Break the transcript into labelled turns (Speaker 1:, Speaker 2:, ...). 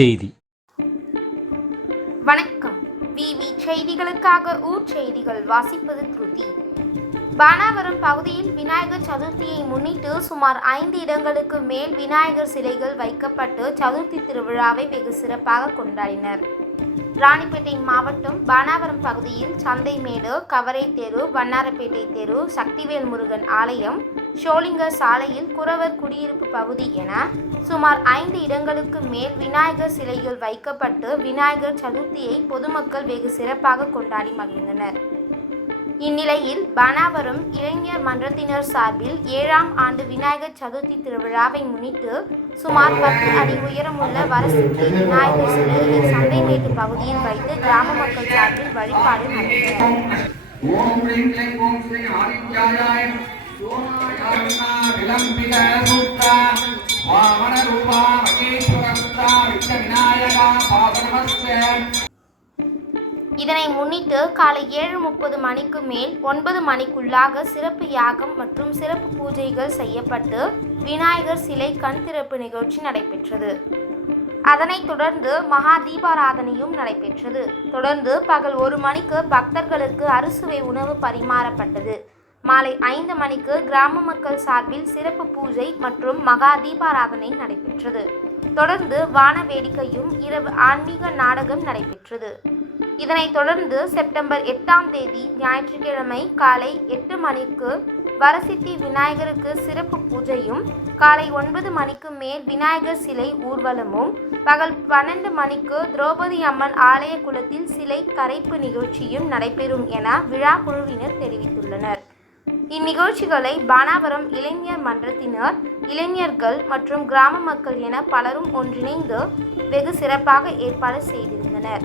Speaker 1: செய்தி.
Speaker 2: வணக்கம். விவி செய்திகளுக்காக ஊர் செய்திகள் வாசிப்பது திருதி பானாவரம் பகுதியில் விநாயகர் சதுர்த்தியை முன்னிட்டு சுமார் ஐந்து இடங்களுக்கு மேல் விநாயகர் சிலைகள் வைக்கப்பட்டு சதுர்த்தி திருவிழாவை வெகு சிறப்பாக கொண்டாடினர். ராணிப்பேட்டை மாவட்டம் பானாவரம் பகுதியில் சந்தைமேடு கவரை தெரு வண்ணாரப்பேட்டை தெரு சக்திவேல் முருகன் ஆலயம் ஷோலிங்கர் சாலையில் குறவர் குடியிருப்பு பகுதி என சுமார் ஐந்து இடங்களுக்கு மேல் விநாயகர் சிலைகள் வைக்கப்பட்டு விநாயகர் சதுர்த்தியை பொதுமக்கள் வெகு சிறப்பாக கொண்டாடி மகிழ்ந்தனர். இந்நிலையில் பனாவரம் இளைஞர் மன்றத்தினர் சார்பில் ஏழாம் ஆண்டு விநாயகர் சதுர்த்தி திருவிழாவை முன்னிட்டு சுமார் பத்து அடி உயரமுள்ள வரசித்தி விநாயகர் சிலையை சந்தைமேட்டு பகுதியில் வைத்து கிராம மக்கள் சார்பில் வழிபாடு நடத்தினர். இதனை முன்னிட்டு காலை ஏழு முப்பது மணிக்கு மேல் ஒன்பது மணிக்குள்ளாக சிறப்பு யாகம் மற்றும் சிறப்பு பூஜைகள் செய்யப்பட்டு விநாயகர் சிலை கண் திறப்பு நிகழ்ச்சி நடைபெற்றது. அதனைத் தொடர்ந்து மகா தீபாராதனையும் நடைபெற்றது. தொடர்ந்து பகல் ஒரு மணிக்கு பக்தர்களுக்கு அறுசுவை உணவு பரிமாறப்பட்டது. மாலை ஐந்து மணிக்கு கிராம மக்கள் சார்பில் சிறப்பு பூஜை மற்றும் மகா தீபாராதனை நடைபெற்றது. தொடர்ந்து வான வேடிக்கையும் இரவு ஆன்மீக நாடகம் நடைபெற்றது. இதனைத் தொடர்ந்து செப்டம்பர் எட்டாம் தேதி ஞாயிற்றுக்கிழமை காலை எட்டு மணிக்கு வரசித்தி விநாயகருக்கு சிறப்பு பூஜையும் காலை ஒன்பது மணிக்கு மேல் விநாயகர் சிலை ஊர்வலமும் பகல் பன்னெண்டு மணிக்கு திரௌபதி அம்மன் ஆலய குளத்தில் சிலை கரைப்பு நிகழ்ச்சியும் நடைபெறும் என விழா குழுவினர் தெரிவித்துள்ளனர். இந்நிகழ்ச்சிகளை பானாவரம் இளைஞர் மன்றத்தினர் இளைஞர்கள் மற்றும் கிராம மக்கள் என பலரும் ஒன்றிணைந்து வெகு சிறப்பாக ஏற்பாடு செய்திருந்தனர்.